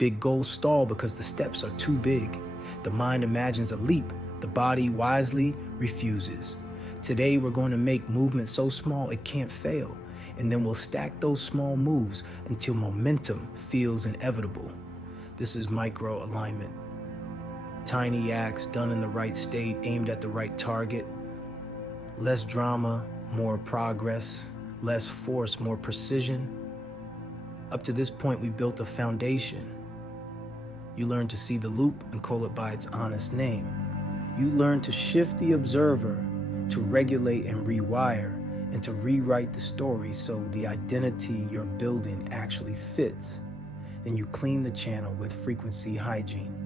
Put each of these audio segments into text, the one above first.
Big goals stall because the steps are too big. The mind imagines a leap, the body wisely refuses. Today we're going to make movement so small it can't fail, and then we'll stack those small moves until momentum feels inevitable. This is micro alignment. Tiny acts done in the right state, aimed at the right target. Less drama, more progress. Less force, more precision. Up to this point, we built a foundation. You learn to see the loop and call it by its honest name. You learn to shift the observer, to regulate and rewire, and to rewrite the story so the identity you're building actually fits. Then you clean the channel with frequency hygiene.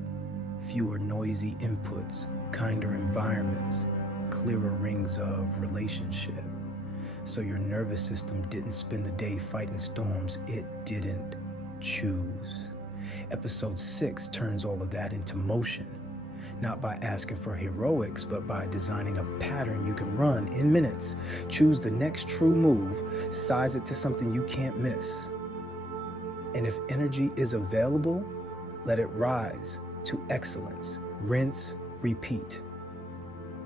Fewer noisy inputs, kinder environments, clearer rings of relationship. So your nervous system didn't spend the day fighting storms it didn't choose. Episode 6 turns all of that into motion, not by asking for heroics, but by designing a pattern you can run in minutes. Choose the next true move, size it to something you can't miss. And if energy is available, let it rise to excellence. Rinse, repeat.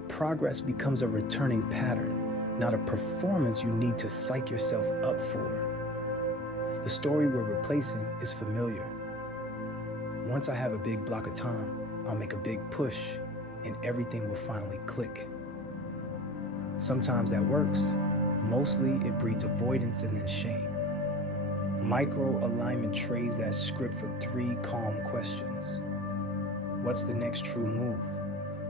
Progress becomes a returning pattern, not a performance you need to psych yourself up for. The story we're replacing is familiar. Once I have a big block of time, I'll make a big push and everything will finally click. Sometimes that works. Mostly it breeds avoidance and then shame. Micro alignment trades that script for 3 calm questions. What's the next true move?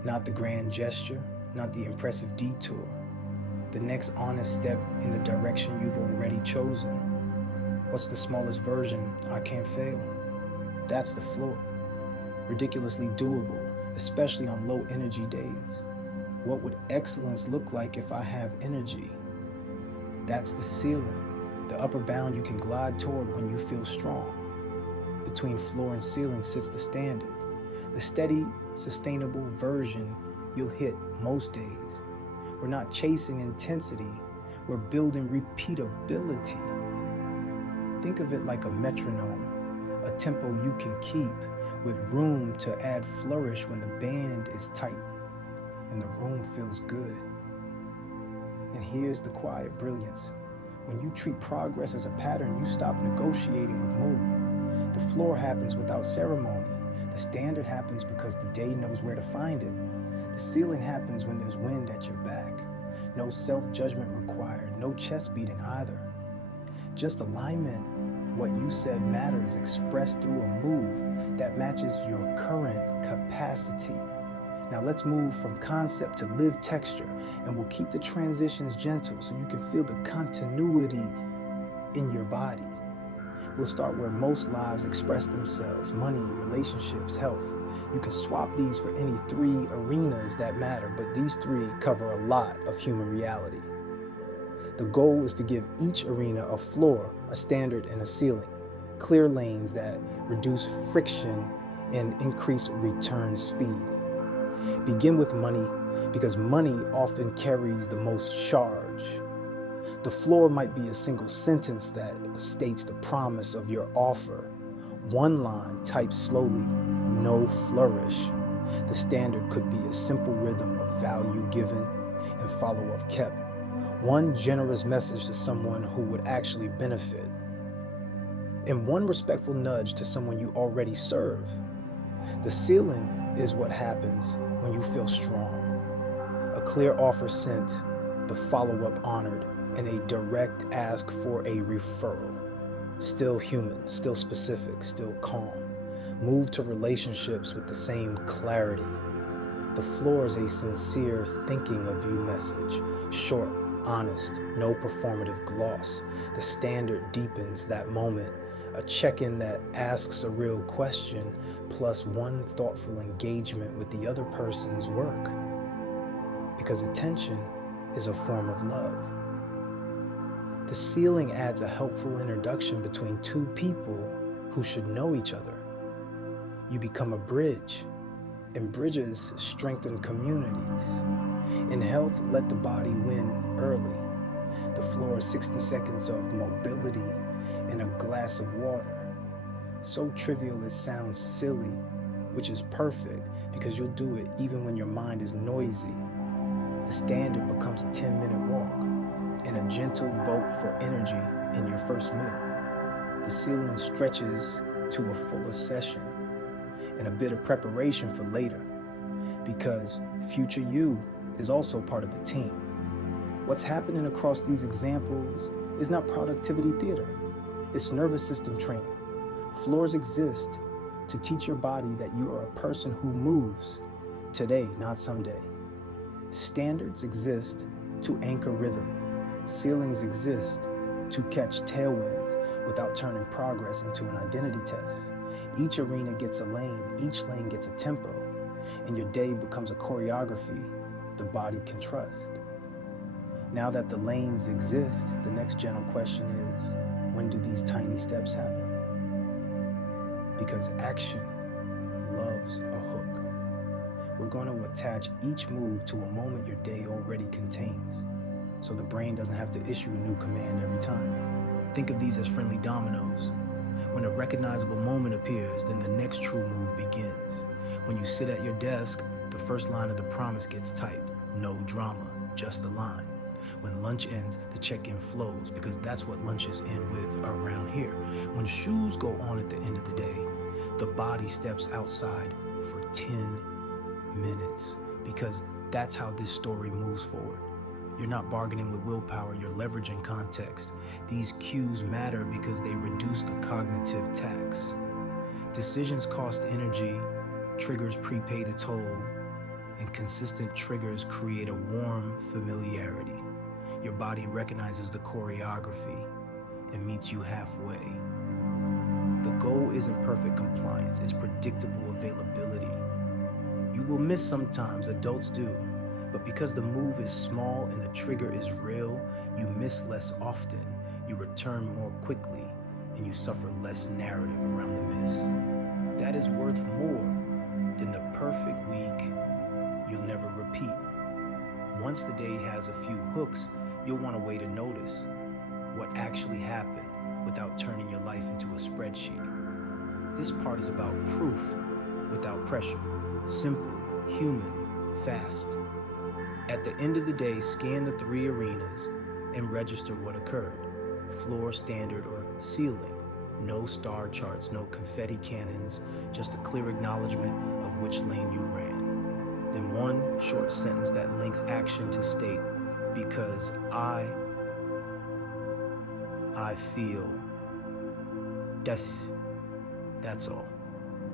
Not the grand gesture, not the impressive detour. The next honest step in the direction you've already chosen. What's the smallest version I can't fail? That's the floor. Ridiculously doable, especially on low energy days. What would excellence look like if I have energy? That's the ceiling, the upper bound you can glide toward when you feel strong. Between floor and ceiling sits the standard, the steady, sustainable version you'll hit most days. We're not chasing intensity, we're building repeatability. Think of it like a metronome, a tempo you can keep with room to add flourish when the band is tight and the room feels good. And here's the quiet brilliance. When you treat progress as a pattern, you stop negotiating with mood. The floor happens without ceremony. The standard happens because the day knows where to find it. The ceiling happens when there's wind at your back. No self-judgment required, no chest beating either. Just alignment. What you said matters, expressed through a move that matches your current capacity. Now let's move from concept to live texture, and we'll keep the transitions gentle so you can feel the continuity in your body. We'll start where most lives express themselves: money, relationships, health. You can swap these for any 3 arenas that matter, but these 3 cover a lot of human reality. The goal is to give each arena a floor, a standard, and a ceiling. Clear lanes that reduce friction and increase return speed. Begin with money, because money often carries the most charge. The floor might be a single sentence that states the promise of your offer. 1 line typed slowly, no flourish. The standard could be a simple rhythm of value given and follow-up kept. 1 generous message to someone who would actually benefit. And 1 respectful nudge to someone you already serve. The ceiling is what happens when you feel strong. A clear offer sent, the follow-up honored, and a direct ask for a referral. Still human, still specific, still calm. Move to relationships with the same clarity. The floor is a sincere thinking of you message. Short, honest, no performative gloss. The standard deepens that moment. A check-in that asks a real question, plus 1 thoughtful engagement with the other person's work. Because attention is a form of love. The ceiling adds a helpful introduction between 2 people who should know each other. You become a bridge, and bridges strengthen communities. In health, let the body win early. The floor is 60 seconds of mobility and a glass of water. So trivial it sounds silly, which is perfect because you'll do it even when your mind is noisy. The standard becomes a 10-minute walk and a gentle vote for energy in your first meal. The ceiling stretches to a fuller session and a bit of preparation for later, because future you is also part of the team. What's happening across these examples is not productivity theater, it's nervous system training. Floors exist to teach your body that you are a person who moves today, not someday. Standards exist to anchor rhythm. Ceilings exist to catch tailwinds without turning progress into an identity test. Each arena gets a lane, each lane gets a tempo, and your day becomes a choreography the body can trust. Now that the lanes exist, the next gentle question is, when do these tiny steps happen? Because action loves a hook. We're going to attach each move to a moment your day already contains, so the brain doesn't have to issue a new command every time. Think of these as friendly dominoes. When a recognizable moment appears, then the next true move begins. When you sit at your desk, the first line of the promise gets typed. No drama, just the line. When lunch ends, the check-in flows, because that's what lunches end with around here. When shoes go on at the end of the day, the body steps outside for 10 minutes, because that's how this story moves forward. You're not bargaining with willpower, you're leveraging context. These cues matter because they reduce the cognitive tax. Decisions cost energy, triggers prepay the toll, and consistent triggers create a warm familiarity. Your body recognizes the choreography and meets you halfway. The goal isn't perfect compliance, it's predictable availability. You will miss sometimes, adults do, but because the move is small and the trigger is real, you miss less often, you return more quickly, and you suffer less narrative around the miss. That is worth more than the perfect week you'll never repeat. Once the day has a few hooks, you'll want a way to notice what actually happened without turning your life into a spreadsheet. This part is about proof without pressure. Simple, human, fast. At the end of the day, scan the 3 arenas and register what occurred. Floor, standard, or ceiling. No star charts, no confetti cannons, just a clear acknowledgement of which lane you ran. Then one short sentence that links action to state, because I feel. That's all.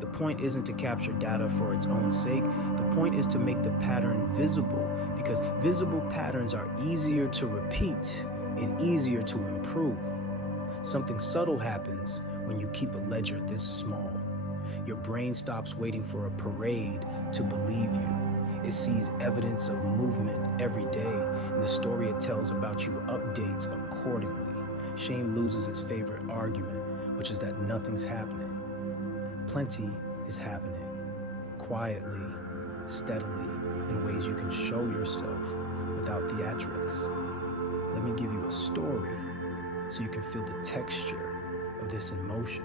The point isn't to capture data for its own sake. The point is to make the pattern visible, because visible patterns are easier to repeat and easier to improve. Something subtle happens when you keep a ledger this small. Your brain stops waiting for a parade to believe you. It sees evidence of movement every day, and the story it tells about you updates accordingly. Shame loses its favorite argument, which is that nothing's happening. Plenty is happening, quietly, steadily, in ways you can show yourself without theatrics. Let me give you a story so you can feel the texture of this in motion.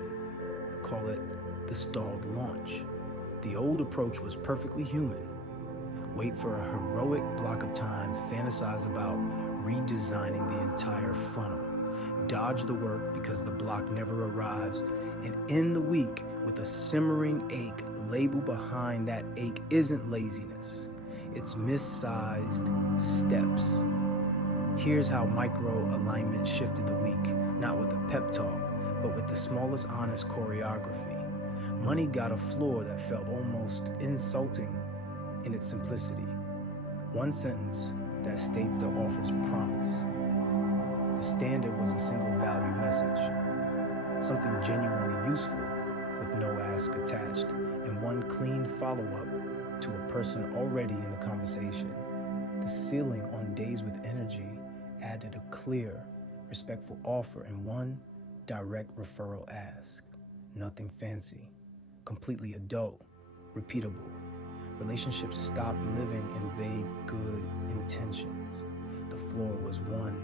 Call it the stalled launch. The old approach was perfectly human. Wait for a heroic block of time, fantasize about redesigning the entire funnel. Dodge the work because the block never arrives, and end the week with a simmering ache. Label behind that ache isn't laziness, it's missized steps. Here's how micro-alignment shifted the week, not with a pep talk, but with the smallest honest choreography. Money got a floor that felt almost insulting in its simplicity. One sentence that states the offer's promise. The standard was a single value message, something genuinely useful with no ask attached, and one clean follow-up to a person already in the conversation. The ceiling on days with energy added a clear, respectful offer and one direct referral ask. Nothing fancy, completely adult, repeatable. Relationships stopped living in vague good intentions. The floor was one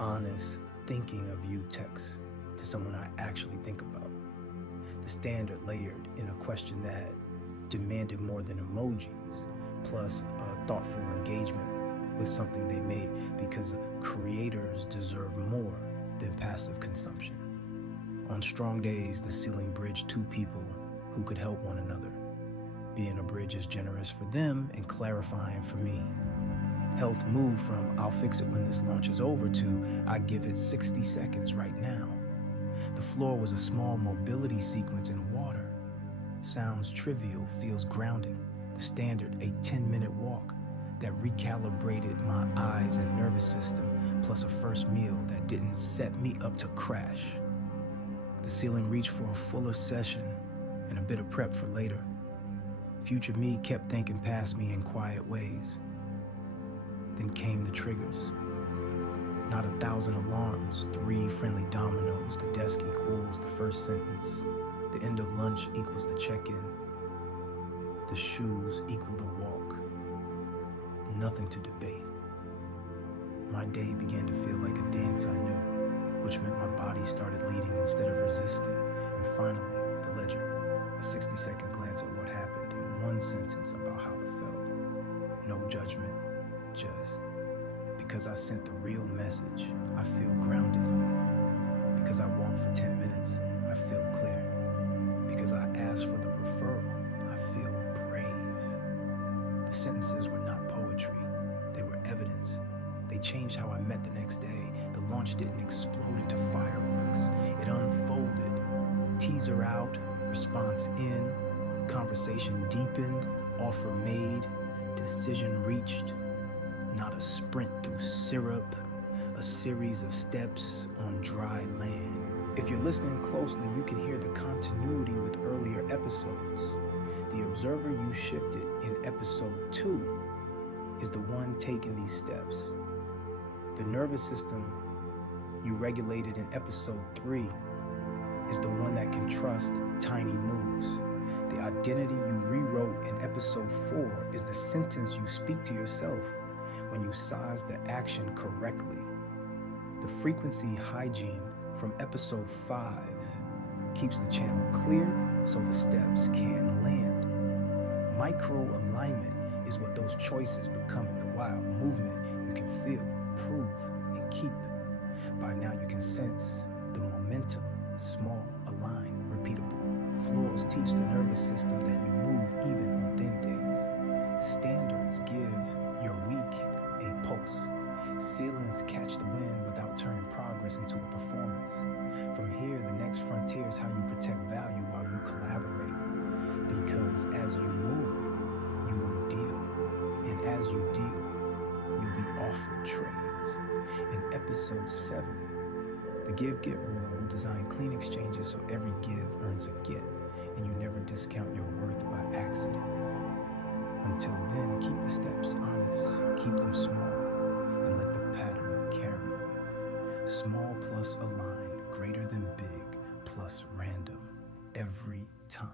honest thinking of you text to someone I actually think about. The The standard layered in a question that demanded more than emojis, plus a thoughtful engagement with something they made, because creators deserve more than passive consumption. On strong days, the ceiling bridged two people who could help one another. Being a bridge is generous for them and clarifying for me. Health moved from "I'll fix it when this launch is over" to "I give it 60 seconds right now." The floor was a small mobility sequence in water. Sounds trivial, feels grounding. The standard, a 10-minute walk that recalibrated my eyes and nervous system, plus a first meal that didn't set me up to crash. The ceiling reached for a fuller session and a bit of prep for later. Future me kept thinking past me in quiet ways. Then came the triggers. Not 1,000 alarms, 3 friendly dominoes, the desk equals the first sentence, the end of lunch equals the check-in, the shoes equal the walk. Nothing to debate. My day began to feel like a dance I knew, which meant my body started leading instead of resisting. And finally, the ledger, a 60-second glance at what happened in one sentence about how it felt. No judgment, just because I sent the real message, I feel grounded. Because I walked for 10 minutes, I feel clear. Because I asked for the referral, I feel brave. The sentences were not poetry, they were evidence. They changed how I met the next day. The launch didn't explode into fireworks. It unfolded. Teaser out, response in, conversation deepened, offer made, decision reached. Not a sprint through syrup, a series of steps on dry land. If you're listening closely, you can hear the continuity with earlier episodes. The observer you shifted in episode 2 is the one taking these steps. The nervous system you regulated in episode 3 is the one that can trust tiny moves. The identity you rewrote in episode 4 is the sentence you speak to yourself when you size the action correctly. The frequency hygiene from episode 5 keeps the channel clear so the steps can land. Micro-alignment is what those choices become in the wild. Movement you can feel, prove, and keep. By now you can sense the momentum, small, aligned, repeatable. Floors teach the nervous system that you move even on thin days. Standards give your week a pulse. Ceilings catch the wind without turning progress into a performance. From here, the next frontier is how you protect value while you collaborate. Because as you move, you will deal. And as you deal, you'll be offered trades. In episode 7, the give-get rule will design clean exchanges so every give earns a get, and you never discount your worth by accident. Until then, keep the steps honest, keep them small, and let the pattern carry you. Small plus align, greater than big plus random, every time.